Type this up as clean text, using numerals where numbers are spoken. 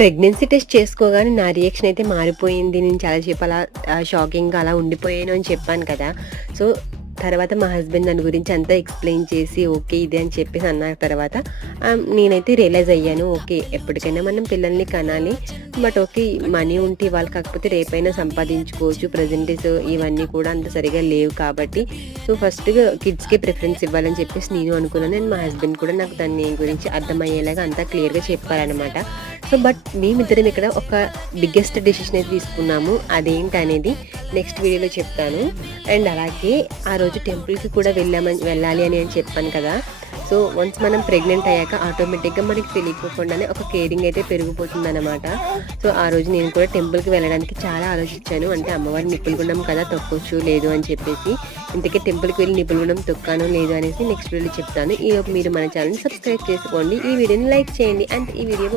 Pregnancy test చేసుకోగానే నా reaction అయితే మారిపోయింది. నేను చాలా సేపు అలా షాకింగ్‌గా అలా ఉండిపోయాను అని చెప్పాను కదా! సో, తర్వాత మా హస్బెండ్ దాని గురించి అంతా ఎక్స్‌ప్లెయిన్ చేసి ఓకే. ఇదే అని చెప్పేసి అన్న తర్వాత నేనైతే రియలైజ్ అయ్యాను. ఓకే. ఎప్పటికైనా మనం పిల్లల్ని కనాలి. But okay. మనీ ఉంటే ఇవ్వాలి కాకపోతే రేపైనా సంపాదించుకోవచ్చు. ప్రెజెంట్ డేస్ ఇవన్నీ కూడా అంత సరిగ్గా లేవు కాబట్టి సో, ఫస్ట్‌గా కిడ్స్‌కే ప్రిఫరెన్స్ ఇవ్వాలని చెప్పేసి నేను అనుకున్నాను. అండ్ మా హస్బెండ్ కూడా నాకు దాని గురించి అర్థమయ్యేలాగా అంతా క్లియర్‌గా చెప్పారనమాట. సో, బట్ మేమిద్దరం ఇక్కడ ఒక బిగ్గెస్ట్ డెసిషన్ అయితే తీసుకున్నాము. అదేంటనేది నెక్స్ట్ వీడియోలో చెప్తాను. అండ్ అలాగే ఆ రోజు టెంపుల్‌కి కూడా వెళ్ళాలి అని చెప్పాను కదా! సో, వన్స్ మనం ప్రెగ్నెంట్ అయ్యాక ఆటోమేటిక్‌గా మనకి తెలియకోకుండానే ఒక కేరింగ్ అయితే పెరిగిపోతుందనమాట. సో, ఆ రోజు నేను కూడా టెంపుల్‌కి వెళ్ళడానికి చాలా ఆలోచించాను. అంటే అమ్మవారి నిప్పుల గుండం కదా! తొక్కొచ్చు లేదు అని చెప్పేసి. ఇంతకీ టెంపుల్‌కి వెళ్ళి నిప్పుల గుండం తొక్కానో లేదో అనేసి నెక్స్ట్ వీడియోలో చెప్తాను. ఈలోపు మీరు మన ఛానెల్‌ని సబ్స్క్రైబ్ చేసుకోండి. ఈ వీడియోని లైక్ చేయండి. అండ్ ఈ వీడియో